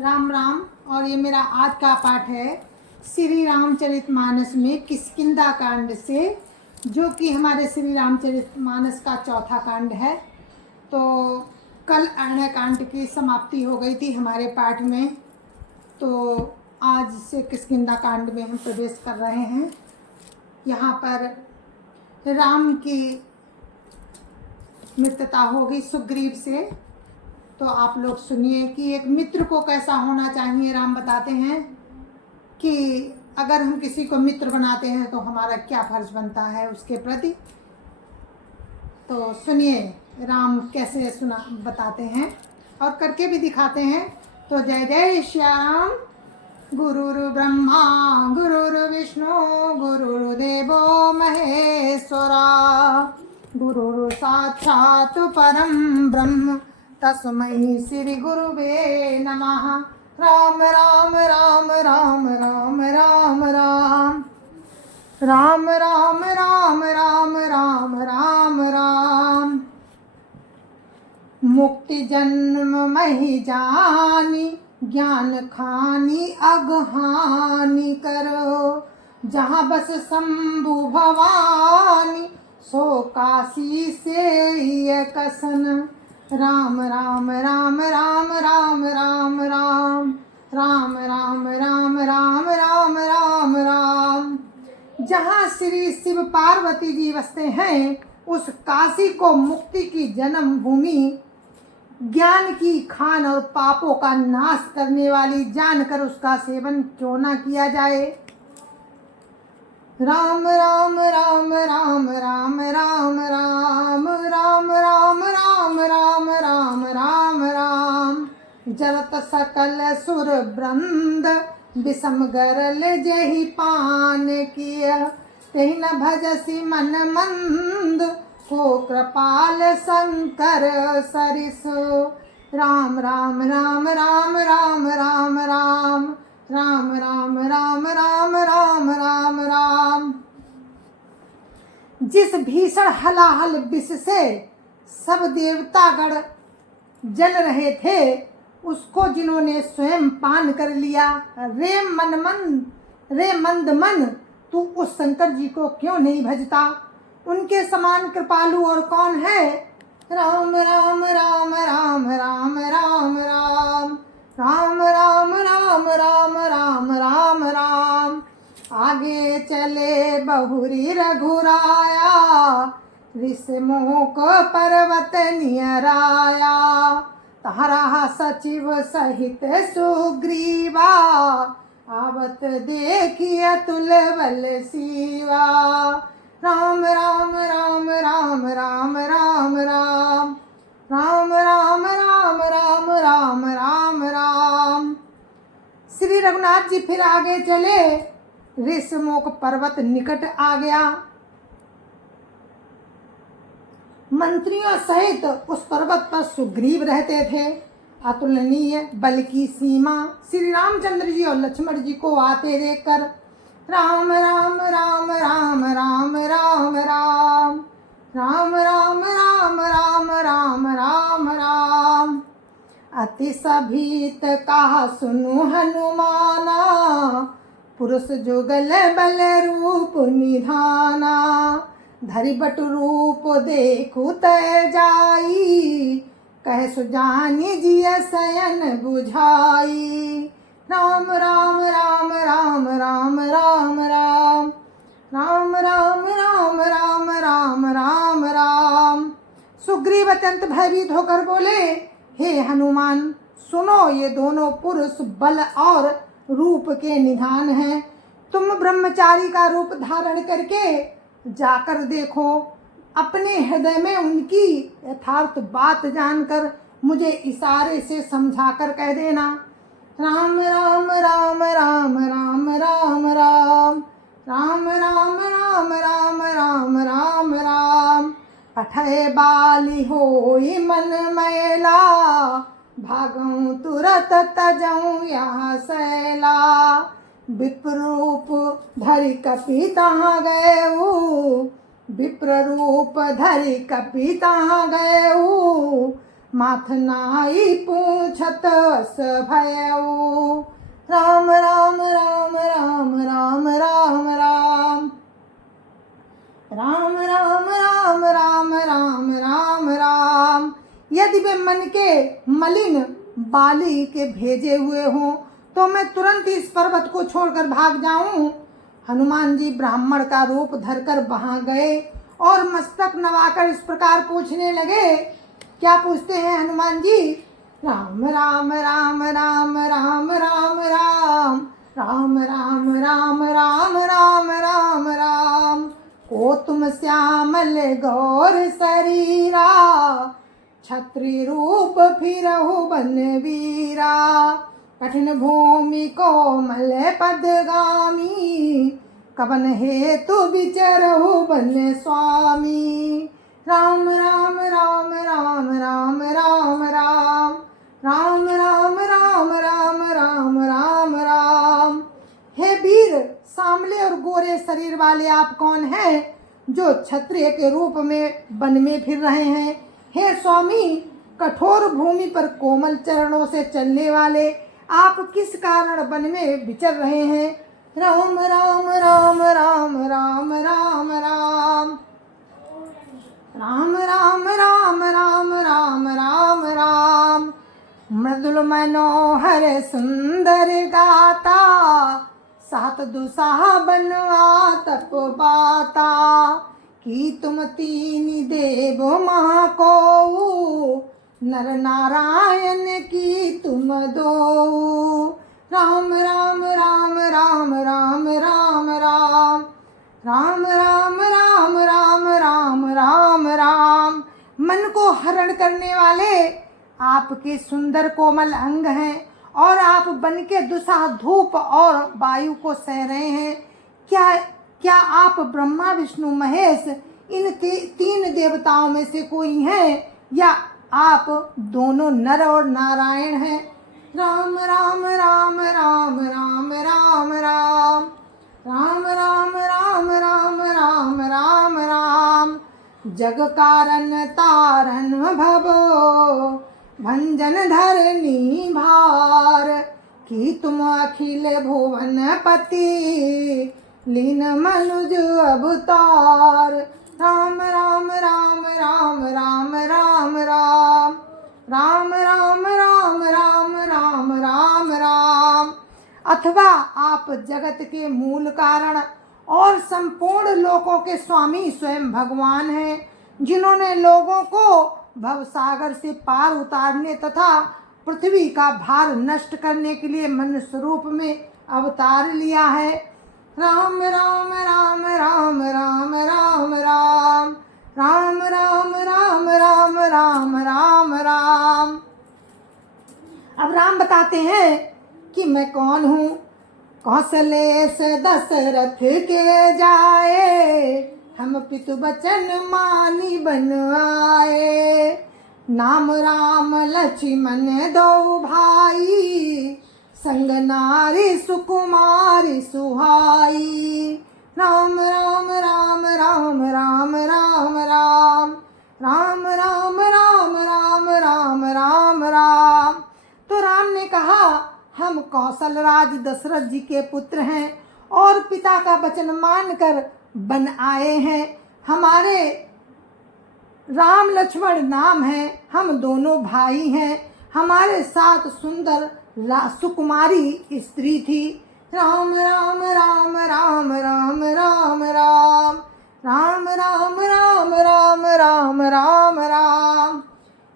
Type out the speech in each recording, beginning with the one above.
राम राम। और ये मेरा आज का पाठ है श्री रामचरितमानस में किष्किंधा कांड से, जो कि हमारे श्री रामचरितमानस का चौथा कांड है। तो कल अरण्य कांड की समाप्ति हो गई थी हमारे पाठ में, तो आज से किष्किंधा कांड में हम प्रवेश कर रहे हैं। यहाँ पर राम की मित्रता होगी सुग्रीव से। तो आप लोग सुनिए कि एक मित्र को कैसा होना चाहिए। राम बताते हैं कि अगर हम किसी को मित्र बनाते हैं तो हमारा क्या फर्ज बनता है उसके प्रति। तो सुनिए राम कैसे बताते हैं और करके भी दिखाते हैं। तो जय जय श्याम। गुरुर् ब्रह्मा गुरुर् विष्णु गुरुर्देवो महेश्वरा, गुरुर् साक्षात् परं ब्रह्म तस्मै श्री गुरुवे नमः। राम राम राम राम राम राम राम राम राम राम राम राम राम राम। मुक्ति जन्म महि जानी, ज्ञान खानी अगहानी करो। जहाँ बस शंभु भवानी, सो काशी से ये कसन। राम राम राम राम राम राम राम राम राम राम राम राम राम राम। जहाँ श्री शिव पार्वती जी बसते हैं, उस काशी को मुक्ति की जन्म भूमि, ज्ञान की खान और पापों का नाश करने वाली जानकर उसका सेवन क्यों ना किया जाए। राम राम राम राम राम राम राम राम राम राम राम राम राम राम। जरत सकल सुर वृंद, विषम गरल जहि पान किया। तेहि न भजसी मन मंद, को कृपाल शंकर सरिस। राम राम राम राम राम राम राम राम राम राम राम राम राम राम। जिस भीषण हलाहल विष से सब देवतागण जल रहे थे, उसको जिन्होंने स्वयं पान कर लिया, रे मंद मन, तू उस शंकर जी को क्यों नहीं भजता। उनके समान कृपालु और कौन है। राम राम राम राम राम राम राम राम राम राम राम राम राम राम। आगे चले बहुरी रघुराया, ऋषमुख पर्वत नियराया। तारा सचिव सहित सुग्रीवा, आवत देखिए तुल बल सीवा। राम राम राम राम राम राम राम राम राम राम राम राम राम राम। श्री रघुनाथ जी फिर आगे चले। ऋषमुख पर्वत निकट आ गया। मंत्रियों सहित उस पर्वत पर सुग्रीव रहते थे। अतुलनीय बल की सीमा श्री रामचंद्र जी और लक्ष्मण जी को आते देखकर राम राम राम राम राम राम राम राम राम राम राम राम राम राम। अति सभीत कहा सुनु हनुमाना, पुरुष जुगल बल रूप निधाना। धरि बटु रूप देखु तय जाई, कह सुजानी जिय शयन बुझाई। राम राम राम राम राम राम राम राम राम राम राम राम राम राम। सुग्रीव अत्यंत भयभीत होकर बोले, हे हनुमान, सुनो, ये दोनों पुरुष बल और रूप के निधान हैं। तुम ब्रह्मचारी का रूप धारण करके जाकर देखो। अपने हृदय में उनकी यथार्थ बात जानकर मुझे इशारे से समझाकर कह देना। राम राम राम राम राम राम राम राम राम राम राम राम राम राम। पठय बाली होई मन मैला, भागऊं तुरत तजऊं यहाँ सैला। विप्ररूप धरि कपि तहाँ गएऊ, विप्ररूप धरि कपि तहाँ गएऊ। माथ नाई पूछत अस भयऊ। राम राम राम राम राम राम राम राम राम राम राम राम राम राम। यदि वे मन के मलिन बाली के भेजे हुए हों तो मैं तुरंत इस पर्वत को छोड़कर भाग जाऊं। हनुमान जी ब्राह्मण का रूप धरकर वहां गए और मस्तक नवाकर इस प्रकार पूछने लगे। क्या पूछते हैं हनुमान जी? राम राम राम राम राम राम राम राम राम राम राम राम राम राम। को तुम श्यामल गौर शरीरा, छत्री रूप फिरहु बन वीरा। कठिन भूमि कोमल पदगामी, कवन हेतु विचरहु बन स्वामी। राम राम राम राम राम राम राम राम राम राम राम राम राम राम। हे वीर, सांवले और गोरे शरीर वाले आप कौन हैं जो क्षत्रिय के रूप में वन में फिर रहे हैं? हे स्वामी, कठोर भूमि पर कोमल चरणों से चलने वाले आप किस कारण वन में विचर रहे हैं? राम राम राम राम राम राम राम राम राम राम राम राम राम राम। मृदुल मनोहर सुंदर गाता, सात दुसाह बनवा तप बाता। कि तुम तीन देव माँ को, नर नारायण की तुम दो। राम राम राम राम राम राम राम राम राम राम राम राम राम राम। मन को हरण करने वाले आपके सुंदर कोमल अंग हैं और आप बन के दुस्साह धूप और वायु को सह रहे हैं। क्या आप ब्रह्मा विष्णु महेश इन तीन देवताओं में से कोई हैं, या आप दोनों नर और नारायण हैं? राम राम राम राम राम राम राम राम राम राम राम राम राम राम। जग कारण तारन भवो, भंजन धरनी भार। कि तुम अखिल भुवन पति, लीन मनुज अवतार। राम राम राम राम राम राम राम राम राम राम राम राम राम राम। अथवा आप जगत के मूल कारण और संपूर्ण लोकों के स्वामी स्वयं भगवान हैं, जिन्होंने लोगों को भवसागर से पार उतारने तथा पृथ्वी का भार नष्ट करने के लिए मनुष्य रूप में अवतार लिया है। राम राम राम राम राम राम राम राम राम राम राम राम राम राम। अब राम बताते हैं कि मैं कौन हूँ। कौशलेश दशरथ के जाए, हम पितु बचन मानी बन आए। नाम राम लक्ष्मण दो भाई, संग नारी सुकुमारी सुहाई। राम राम राम राम राम राम राम राम राम राम राम राम राम राम। तो राम ने कहा, हम कौशल राज दशरथ जी के पुत्र हैं और पिता का वचन मानकर बन आए हैं। हमारे राम लक्ष्मण नाम है, हम दोनों भाई हैं। हमारे साथ सुंदर सुकुमारी स्त्री थी। राम राम राम राम राम राम राम राम राम राम राम राम राम राम।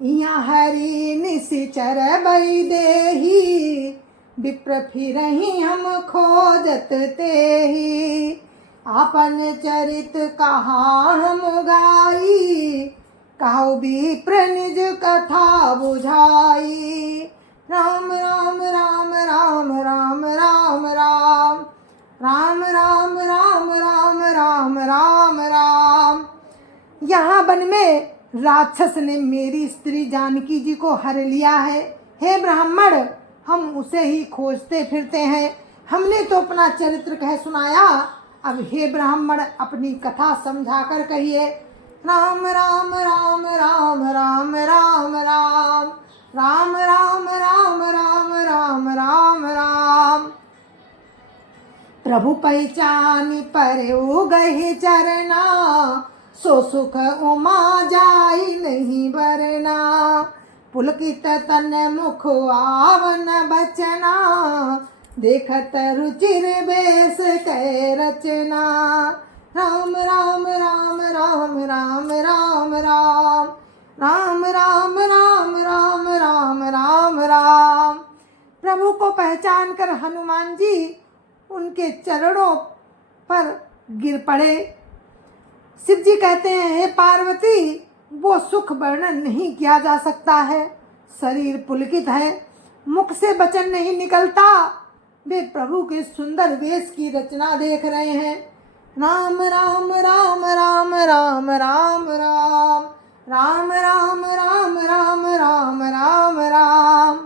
यहाँ हरि निशिचर बई देही, विप्र फिरहि हम खोजत तेहि। आपन चरित कहा हम गाई, कहु विप्र निज कथा बुझाई। राम राम राम राम राम राम राम राम राम राम राम राम राम राम। यहाँ वन में राक्षस ने मेरी स्त्री जानकी जी को हर लिया है। हे ब्राह्मण, हम उसे ही खोजते फिरते हैं। हमने तो अपना चरित्र कह सुनाया, अब हे ब्राह्मण अपनी कथा समझा कर कहिए। राम राम राम राम राम राम राम राम राम राम राम राम राम राम। प्रभु पहचान पर गहे चरना, सो सुख उमा जाई नहीं बरना। पुलकित तन मुख आवन बचना, देखत रुचिर बेस कै रचना। राम राम राम राम राम राम राम राम राम राम राम राम राम राम। प्रभु को पहचान कर हनुमान जी उनके चरणों पर गिर पड़े। शिव जी कहते हैं, हे पार्वती, वो सुख वर्णन नहीं किया जा सकता है। शरीर पुलकित है, मुख से वचन नहीं निकलता। वे प्रभु के सुंदर वेश की रचना देख रहे हैं। राम राम राम राम राम राम राम राम राम राम राम राम राम राम।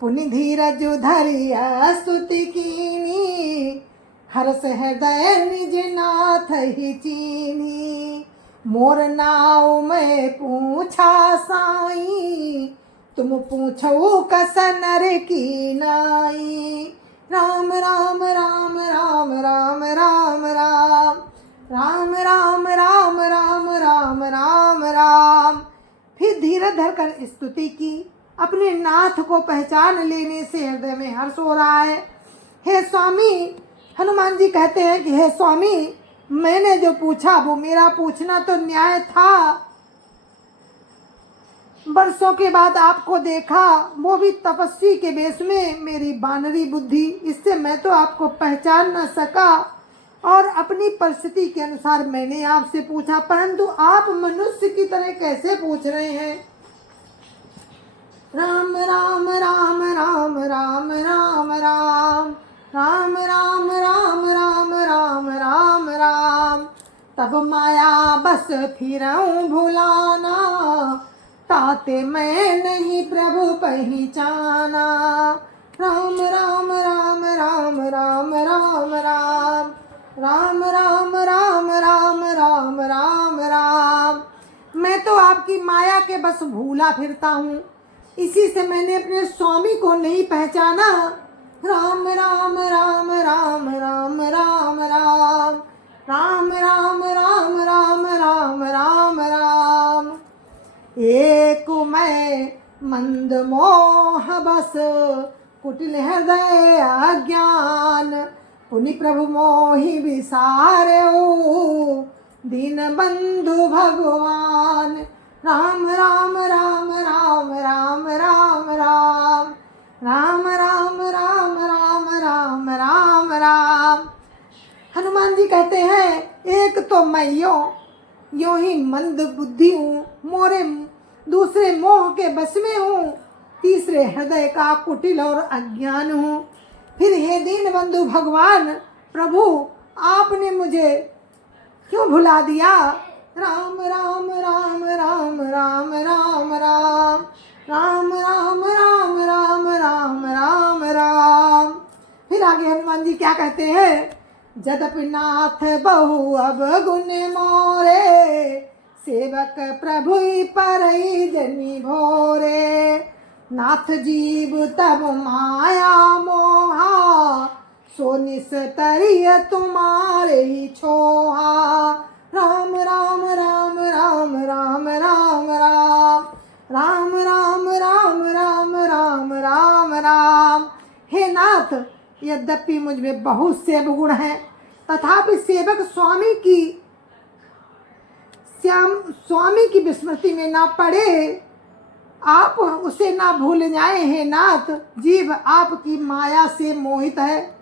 पुनि धीरज धरिया स्तुति कीनी, हर्ष हृदय निज नाथ ही चीनी। मोर नाव में पूछा साई, तुम पूछो कस नर की नाई। राम राम राम राम राम राम राम राम राम राम राम राम राम राम। फिर धीरज धरकर स्तुति की। अपने नाथ को पहचान लेने से हृदय में हर्ष हो रहा है। हे स्वामी, हनुमान जी कहते हैं कि हे स्वामी, मैंने जो पूछा वो मेरा पूछना तो न्याय था। वर्षों के बाद आपको देखा, वो भी तपस्वी के वेश में। मेरी बानरी बुद्धि, इससे मैं तो आपको पहचान न सका और अपनी परिस्थिति के अनुसार मैंने आपसे पूछा, परंतु आप मनुष्य की तरह कैसे पूछ रहे हैं। राम राम राम राम राम राम राम राम राम राम राम राम राम राम। तब माया बस फिरऊं भुलाना, ताते मैं नहीं प्रभु पहचाना। राम राम राम राम राम राम राम राम राम राम राम राम राम राम। मैं तो आपकी माया के बस भूला फिरता हूँ, इसी से मैंने अपने स्वामी को नहीं पहचाना। राम राम राम राम राम राम राम राम राम राम राम राम राम राम। एक मैं मंद मोह बस, कुटिल हृदय अज्ञान। पुनि प्रभु मोहि विसारेऊ, दीन बंधु भगवान। राम राम राम राम राम राम राम राम राम राम राम राम राम राम। हनुमान जी कहते हैं, एक तो मैं यूं ही मंद बुद्धि हूँ, मोरे दूसरे मोह के बस में हूँ, तीसरे हृदय का कुटिल और अज्ञान हूँ। फिर हे दीन बंधु भगवान, प्रभु आपने मुझे क्यों भुला दिया। राम राम राम राम राम राम राम राम राम राम राम राम राम राम। फिर आगे हनुमान जी क्या कहते हैं, जदपि नाथ बहु अब गुण मोरे, सेवक प्रभु परई जनि भोरे। नाथ जीव तब माया मोहा, सो निस्तरिय तुम्हारे ही छोहा। राम राम राम राम राम राम राम राम राम राम राम राम राम राम। हे नाथ, यद्यपि मुझ में बहुत से गुण हैं, तथापि सेवक स्वामी की विस्मृति में ना पड़े, आप उसे ना भूल जाए। हे नाथ, जीव आपकी माया से मोहित है,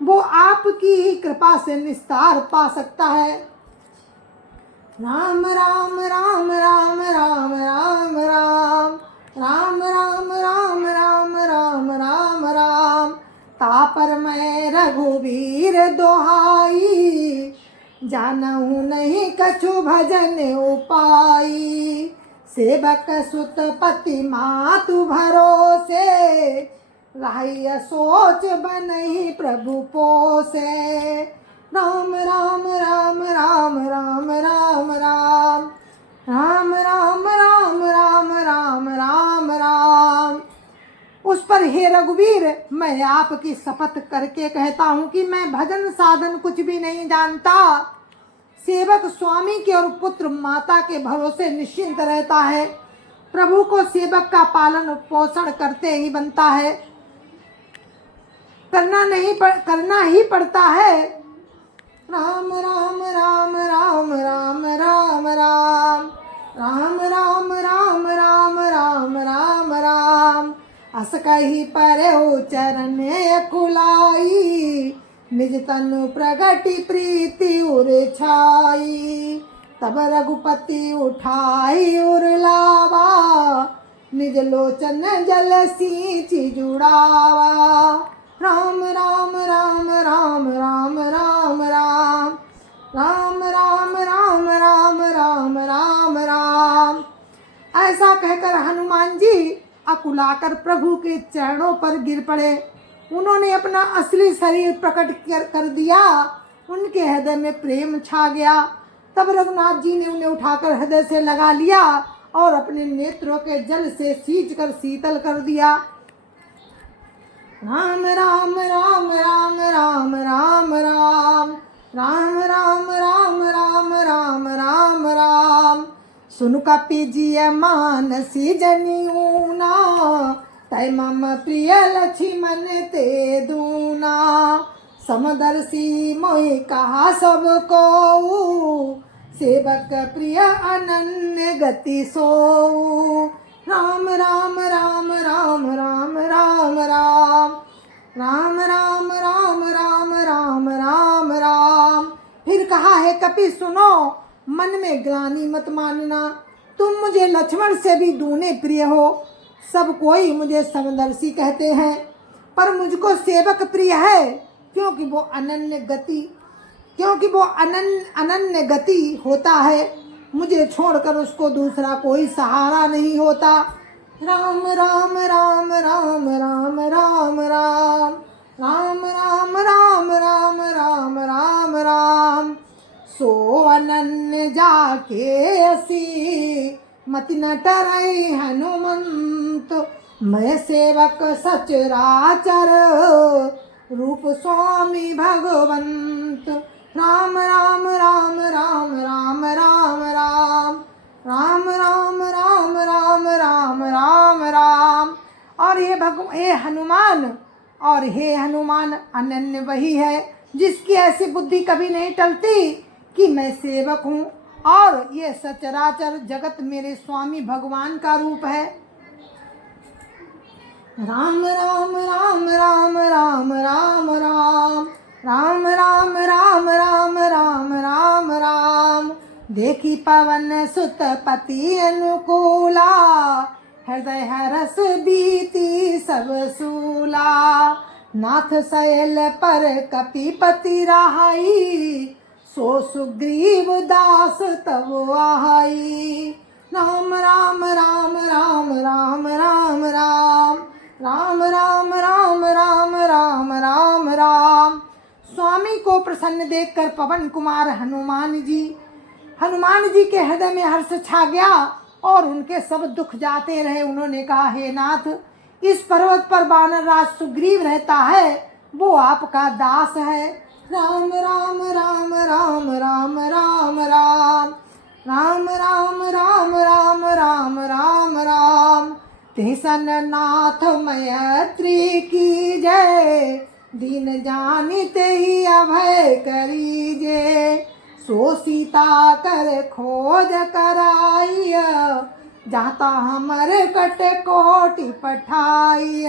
वो आपकी ही कृपा से निस्तार पा सकता है। राम राम राम राम राम राम राम राम राम राम राम राम राम राम। तापर मैं रघुवीर दोहाई, जानहु नहीं कछु भजन उपाई। सेवक सुत पति मातु भरोसे, राह्य सोच बनहि प्रभु पोसे। राम राम राम राम राम राम राम राम राम राम राम राम राम राम। उस पर हे रघुवीर, मैं आपकी शपथ करके कहता हूँ कि मैं भजन साधन कुछ भी नहीं जानता। सेवक स्वामी के और पुत्र माता के भरोसे निश्चिंत रहता है। प्रभु को सेवक का पालन पोषण करते ही बनता है, करना ही पड़ता है। राम राम राम राम राम राम राम राम राम राम राम राम राम राम। अस कही पर चरण खुलाई, निज तनु प्रगति प्रीति उर छाई। तब रघुपति उठाई उर लावा, निज लोचन जल सींचि जुड़ावा। राम राम राम राम राम राम राम राम राम राम राम राम राम राम। ऐसा कहकर हनुमान जी अकुलाकर प्रभु के चरणों पर गिर पड़े। उन्होंने अपना असली शरीर प्रकट कर दिया। उनके हृदय में प्रेम छा गया। तब रघुनाथ जी ने उन्हें उठाकर हृदय से लगा लिया और अपने नेत्रों के जल से सींचकर शीतल कर दिया। राम राम राम राम राम राम राम राम राम राम राम राम राम राम। सुन कपि मानसी जनियूना, तै मम प्रिय लक्ष्मण ते दूना। समदर्शी मोहि कहा सब को, सेवक प्रिय अनन्य गति सोऊ। राम राम राम राम राम राम राम राम राम राम राम राम राम राम। फिर कहा है कपि सुनो, मन में ग्लानि मत मानना। तुम मुझे लक्ष्मण से भी दूने प्रिय हो। सब कोई मुझे समदर्शी कहते हैं, पर मुझको सेवक प्रिय है, क्योंकि वो अनन्य गति होता है। मुझे छोड़कर उसको दूसरा कोई सहारा नहीं होता। राम राम राम राम राम राम राम राम राम राम राम राम राम राम। सो अनन्य जाके असी, मति न टरई हनुमंत। मैं सेवक सचराचर, रूप स्वामी भगवंत। राम राम राम राम राम राम राम राम राम राम राम राम राम राम। और हे हनुमान, अनन्य वही है जिसकी ऐसी बुद्धि कभी नहीं टलती कि मैं सेवक हूँ और ये सचराचर जगत मेरे स्वामी भगवान का रूप है। राम राम राम राम राम राम राम राम राम राम राम राम राम राम। देखी पवन सुत पति अनुकूला, हृदय हरस बीती सब सूला। नाथ शैल पर कपिपति रहाई, सो सुग्रीव दास तब आहाई। राम राम राम राम राम राम राम राम राम राम राम राम राम राम। स्वामी को प्रसन्न देखकर पवन कुमार हनुमान जी के हृदय में हर्ष छा गया और उनके सब दुख जाते रहे। उन्होंने कहा, हे नाथ, इस पर्वत पर वानर राज सुग्रीव रहता है, वो आपका दास है। राम राम राम राम राम राम राम राम राम राम राम राम राम राम। तिसन नाथ मैत्री की जय, दीन जानित ही अभय करीजे। सो सीता कर खोज कराई, जाता हमर कट कोटि पठाई।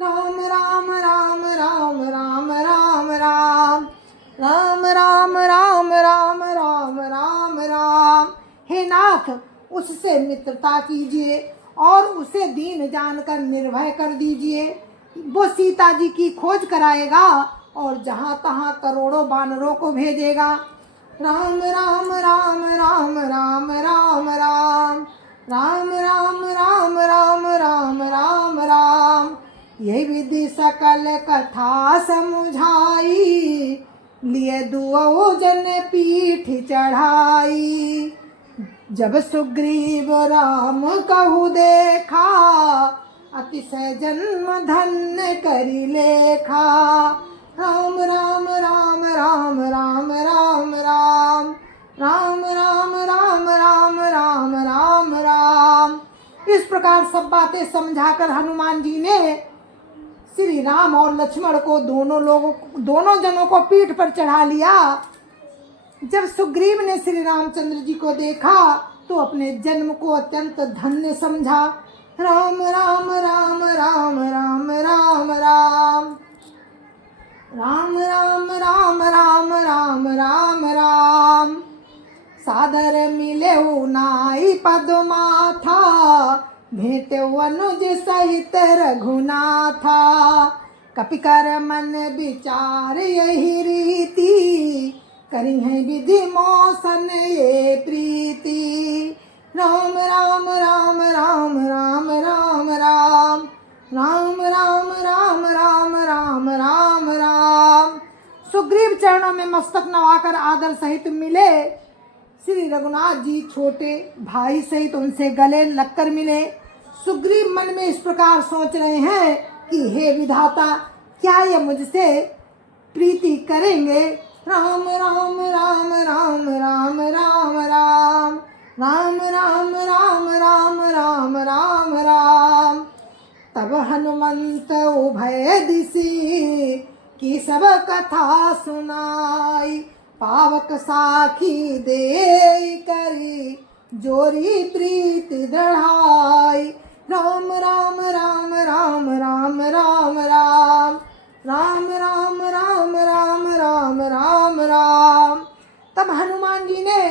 राम राम राम राम राम राम राम राम राम राम राम राम राम राम। हे नाथ, उससे मित्रता कीजिए और उसे दीन जानकर निर्भय कर दीजिए। वो सीता जी की खोज कराएगा और जहाँ तहाँ करोड़ों वानरों को भेजेगा। राम राम राम राम राम राम राम राम राम राम राम राम राम राम। यही विधि सकल कथा समुझाई, लिए दुओ जन पीठ चढ़ाई। जब सुग्रीव राम कहु देखा, अतिशय जन्म धन्य करि लेखा। राम राम राम राम राम राम राम राम राम राम राम राम राम राम। इस प्रकार सब बातें समझाकर हनुमान जी ने श्री राम और लक्ष्मण को दोनों जनों को पीठ पर चढ़ा लिया। जब सुग्रीव ने श्री रामचंद्र जी को देखा तो अपने जन्म को अत्यंत धन्य समझा। राम राम राम राम राम राम राम राम राम राम राम राम राम राम। सादर मिले नाई पद्माथा, भेटे अनुज सहित रघुनाथा। कपिकर मन विचार यही रीति, करी है विधि मौसन ये प्रीति। राम राम राम राम राम राम राम राम राम राम राम राम राम राम। सुग्रीव चरणों में मस्तक नवाकर आदर सहित मिले। श्री रघुनाथ जी छोटे भाई सहित उनसे गले लगकर मिले। सुग्रीव मन में इस प्रकार सोच रहे हैं कि हे विधाता, क्या ये मुझसे प्रीति करेंगे। राम राम राम राम राम राम राम राम राम राम राम राम राम राम। तब हनुमंत उभय दिशि, की सब कथा सुनाई। पावक साखी दे करी, जोरी प्रीति दृढ़ाई। राम राम राम राम राम राम राम राम राम राम राम राम राम राम। तब हनुमान जी ने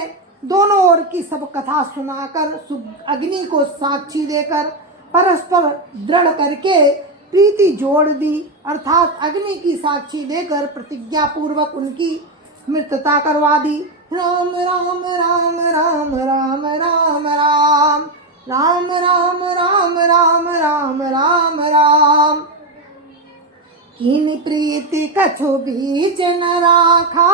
दोनों ओर की सब कथा सुनाकर अग्नि को साक्षी देकर परस्पर दृढ़ करके प्रीति जोड़ दी, अर्थात अग्नि की साक्षी देकर प्रतिज्ञा पूर्वक उनकी मृत्यता करवा दी। राम राम राम राम राम राम राम राम राम राम राम राम राम राम। कीनी प्रीति कछु बीच न राखा,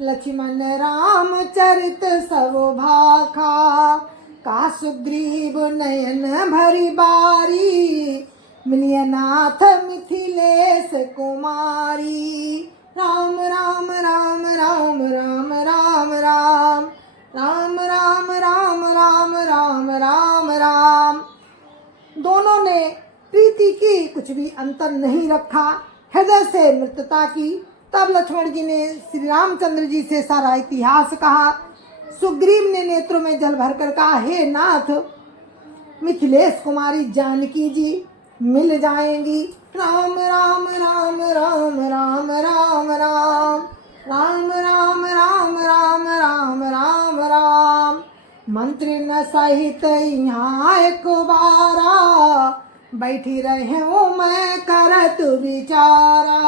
लक्ष्मण राम चरित सब भाखा। का सुग्रीव नयन भरी बारी, मिलिय नाथ मिथिलेश कुमारी। राम राम राम राम राम राम राम राम राम राम राम राम राम राम। दोनों ने प्रीति की कुछ भी अंतर नहीं रखा, हृदय से मृत्यता की। तब लक्ष्मण जी ने श्री रामचंद्र जी से सारा इतिहास कहा। सुग्रीव ने नेत्रों में जल भरकर कहा, हे नाथ, मिथिलेश कुमारी जानकी जी मिल जाएंगी। राम राम राम राम राम राम राम राम राम राम राम राम राम राम। मंत्री न सहित यहाँ एक बारा, बैठी रहे मैं करत विचारा।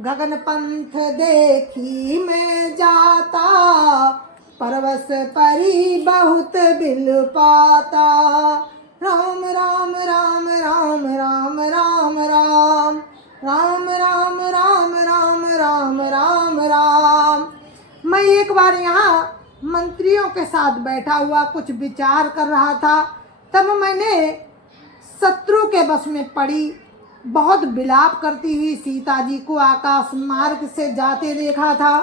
गगन पंथ देखी मैं जाता, परवश परी बहुत बिल पाता। राम राम राम राम राम राम राम राम राम राम राम राम राम राम। मैं एक बार यहाँ मंत्रियों के साथ बैठा हुआ कुछ विचार कर रहा था, तब मैंने शत्रु के बस में पड़ी बहुत विलाप करती हुई सीता जी को आकाश मार्ग से जाते देखा था।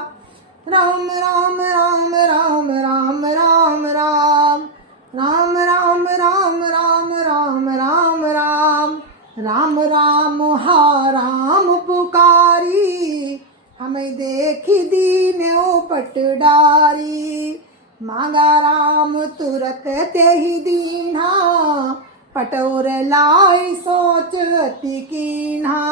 राम राम राम राम राम राम राम राम राम राम राम राम राम राम राम राम हा राम पुकारी, हमें देखी दीन उपट डारी। मांगा राम तुरत ते ही दीन्हा, पटोर लाई सोच अति कीन्हा।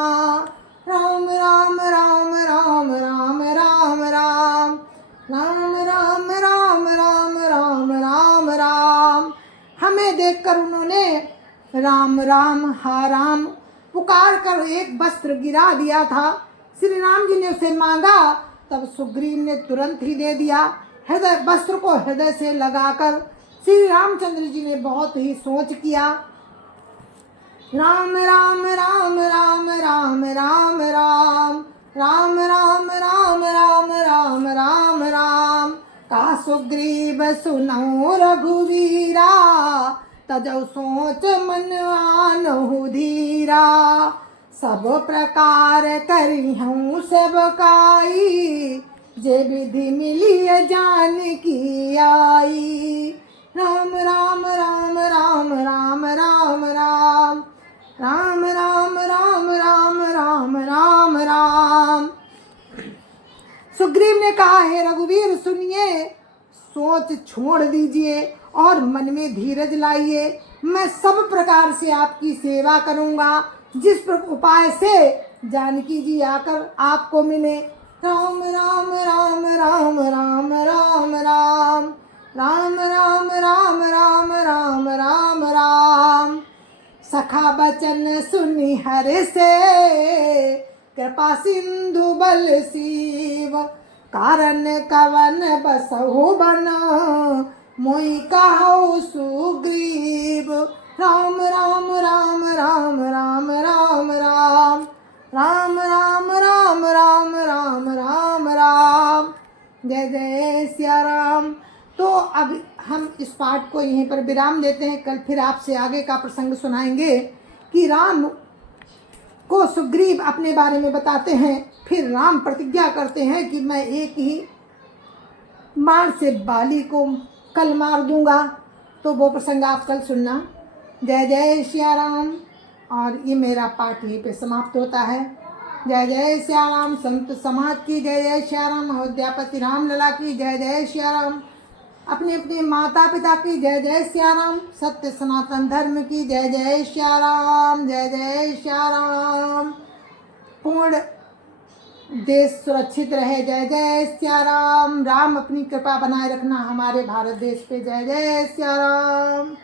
राम राम राम राम राम राम राम राम राम राम राम राम राम राम। हमें देखकर उन्होंने राम राम हा राम पुकार कर एक वस्त्र गिरा दिया था। श्री राम जी ने उसे मांगा, तब सुग्रीव ने तुरंत ही दे दिया। हृदय वस्त्र को हृदय से लगाकर श्री रामचंद्र जी ने बहुत ही सोच किया। राम राम राम राम राम राम राम राम राम राम राम राम राम राम। का सुग्रीव सुनौ रघुवीरा, तजौ सोच मन आनहु धीरा। सब प्रकार करिहूँ सेवकाई, जे विधि मिलिय जानकी आई। राम राम राम राम राम राम राम, राम राम राम राम राम राम राम। सुग्रीव ने कहा, हे रघुवीर सुनिए, सोच छोड़ दीजिए और मन में धीरज लाइए। मैं सब प्रकार से आपकी सेवा करूंगा, जिस उपाय से जानकी जी आकर आपको मिले। राम राम राम राम राम राम राम, राम राम राम राम राम राम राम। सखा बचन सुनि हरि से, कृपा सिंधु बल सीव। कारण कवन बसहु बन, मोहि कहु सुग्रीव। राम राम राम राम राम राम राम, राम राम राम राम राम राम राम। जय जय सिया राम। तो अब हम इस पाठ को यहीं पर विराम देते हैं। कल फिर आपसे आगे का प्रसंग सुनाएंगे कि राम को सुग्रीव अपने बारे में बताते हैं। फिर राम प्रतिज्ञा करते हैं कि मैं एक ही बाण से बाली को कल मार दूंगा। तो वो प्रसंग आप कल सुनना। जय जय सिया राम। और ये मेरा पाठ यहीं पे समाप्त होता है। जय जय सिया राम। संत समाज की जय जय सिया राम। अयोध्यापति राम लला की जय जय सिया राम। अपने अपने माता पिता की जय जय सिया राम। सत्य सनातन धर्म की जय जय सिया राम। जय जय सिया राम। पूर्ण देश सुरक्षित रहे। जय जय सिया राम। राम अपनी कृपा बनाए रखना हमारे भारत देश पे। जय जय सिया राम।